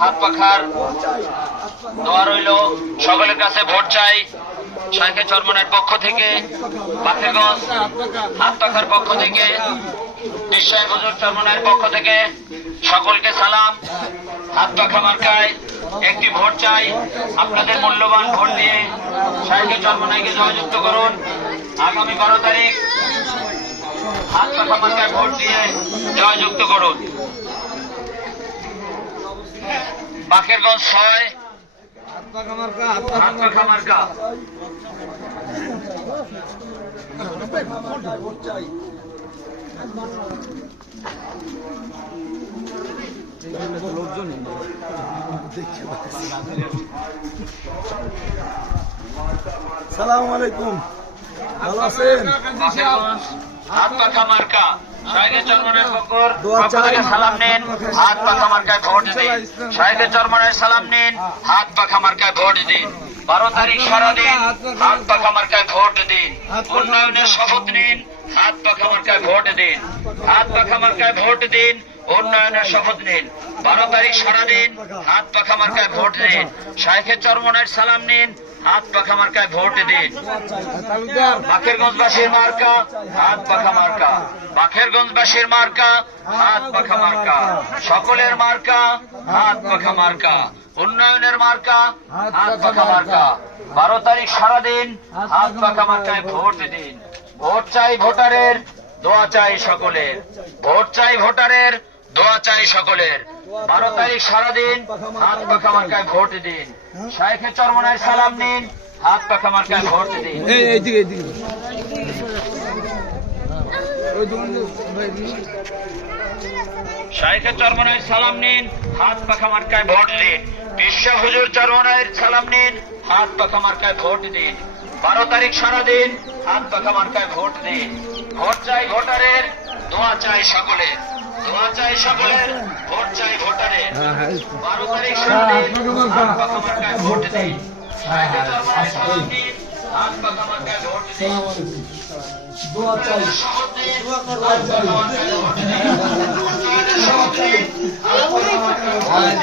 হাত পাখার দোয়া রইল। সকলের কাছে ভোট চাই। শাইখে চরমনের পক্ষ থেকে, বাকেরগঞ্জ হাত পাখার পক্ষ থেকে, নিশ্চয় হুজুর চরমনের পক্ষ থেকে সকলকে সালাম। হাত পাখা মার্কায় একটি ভোট চাই। আপনাদের মূল্যবান ভোট দিয়ে শাইখে চরমনাইকে জয়যুক্ত করুন। আগামী 12 তারিখ হাত পাখা মার্কায় ভোট দিয়ে জয়যুক্ত করুন। বাকেরগঞ্জ 6 হাত পাখা মার্কা। সালাম আলাইকুম, ভালো আছেন? হাত পাখা মার্কা শাইখে চরমনের পক্ষ থেকে সালাম নিন। হাত পাখা মার্কায় ভোট দিন। শাইখে চরমনের সালাম নিন। হাত পাখা মার্কায় ভোট দিন। 12 তারিখ সারাদিন হাত পাখা মার্কায় ভোট দিন। উন্নয়নের শপথ নিন। হাত পাখা মার্কায় ভোট দিন। হাত পাখা মার্কায় ভোট দিন। উন্নয়নের শপথ নিন। 12 তারিখ সারাদিন হাত পাখা মার্কায় ভোট দিন। শাইখে চরমনের সালাম নিন। হাত পাখা মার্কায় ভোট দিন। বাকেরগঞ্জবাসীর মার্কা হাত পাখা মার্কা। বাকেরগঞ্জবাসীর মার্কা হাত পাখা মার্কা। সকলের মার্কা হাত পাখা মার্কা। উন্নয়নের মার্কা হাত পাখা মার্কা। 12 তারিখ সারাদিন হাত পাখা মার্কায় ভোট দিন। ভোট চাই ভোটারের, দোয়া চাই সকলের। ভোট চাই ভোটারের, দোয়া চাই সকলের। 12 তারিখ সারাদিন হাত পাখা মার্কায় ভোট দিন। শাইখে চরমনায় সালাম নিন। হাত পাখা মার্কায় ভোট দিন। শাইখে চরমনায় সালাম নিন। হাত পাখা মার্কায় ভোট দিন। বিশ্ব হুজুর চরমনায় সালাম নিন। হাত পাখা মার্কায় ভোট দিন। 12 তারিখ সারাদিন হাত পাখা মার্কায় ভোট দিন। ভোট চাই ভোটারের, দোয়া চাই সকলের। দোয়া চাই সকলের, ভোট চাই ভোটারের। 12 তারিখ সারাদিন হাত পাখা মার্কায় ভোট দিন। শাইখে চরমনায় সালাম নিন। হাত পাখা মার্কায় ভোট দিন। দোয়া চাই, শপথ নিন। হাত পাখা মার্কায় ভোট দিন। উন্নয়নের শপথ নিন। হাত পাখা মার্কায় ভোট দিন।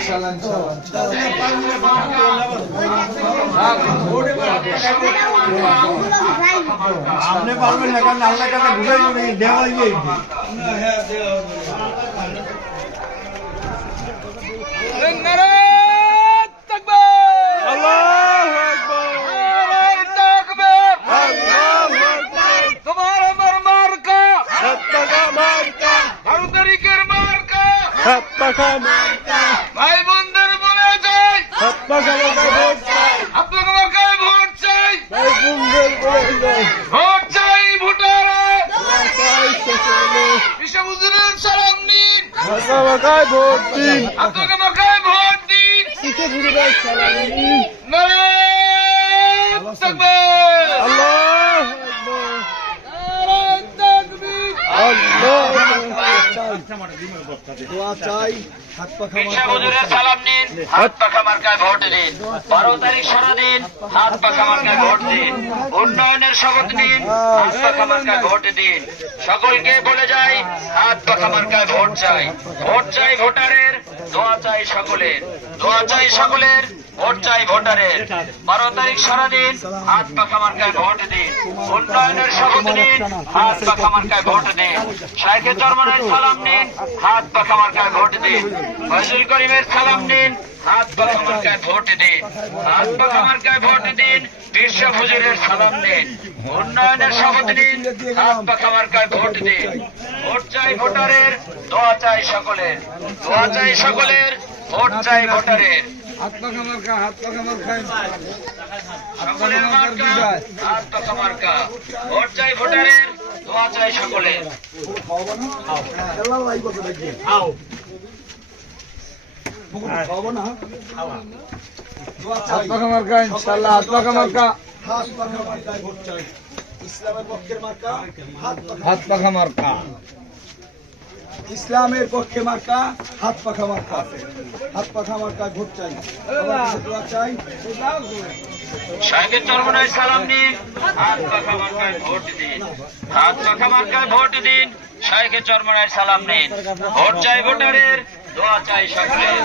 আপনি পারবেন না, কারণ আল্লাহ কাছে ঘুরে দেওয়া হয়ে ভাই বোনদের বলে যাই আপনাকে মার্কায় ভোট চাই। ভোট চাই ভোটারে। বিশ্ব হুজুরের সালাম নিন। ভোট দিন, আপনাকে মার্কায় ভোট দিন। নারায়ে তাকবীর। নারায়ে তাকবীর। দোয়া চাই, হাত পাখা বিশ্ব হুজুরের সালাম নিন। হাত পাখা মার্কায় ভোট দিন। 12 তারিখ সারাদিন হাত পাখা মার্কায় ভোট দিন। উন্নয়নের শপথ নিন। হাত পাখা মার্কায় ভোট দিন। সকলকে বলে যাই হাত পাখা মার্কায় ভোট চাই। ভোট চাই ভোটারের, দোয়া চাই সকলের। দোয়া চাই সকলের, ভোট চাই ভোটারের। 12 তারিখ সারাদিন হাত পাখা মার্কায় ভোট দিন। উন্নয়নের শপথ নিন। হাত পাখা মার্কায় ভোট দিন। শাইখে চরমনের সালাম নিন। হাত পাখা মার্কায় ভোট দিন। ফয়জুল করিমের সালাম নিন। হাত পাখা মার্কায় ভোট দিন। হাত পাখা মার্কায় ভোট দিন। বিশ্ব হুজুরের সালাম নিন। উন্নয়নের শপথ নিন। হাত পাখা মার্কায় ভোট দিন। ভোট চাই ভোটারের, দোয়া চাই সকলের। দোয়া চাই সকলের, ভোট চাই ভোটারের। সকলের মার্কা হাত পাখা মার্কা। ভোট চাই ভোটারের, দোয়া চাই সকলের। ইসলামের পক্ষের মার্কা হাত পাখা মার্কা। ইসলামের পক্ষে মার্কা হাত পাখা মার্কা। হাত পাখা মার্কায় ভোট চাই, দোয়া চাই। শাইখে চরমনায় সালাম নিন। হাত পাখা মার্কায় ভোট দিন। হাত পাখা মার্কায় ভোট দিন। শাইখে চরমনায় সালাম নিন। ভোট চাই ভোটারের, দোয়া চাই সকলের।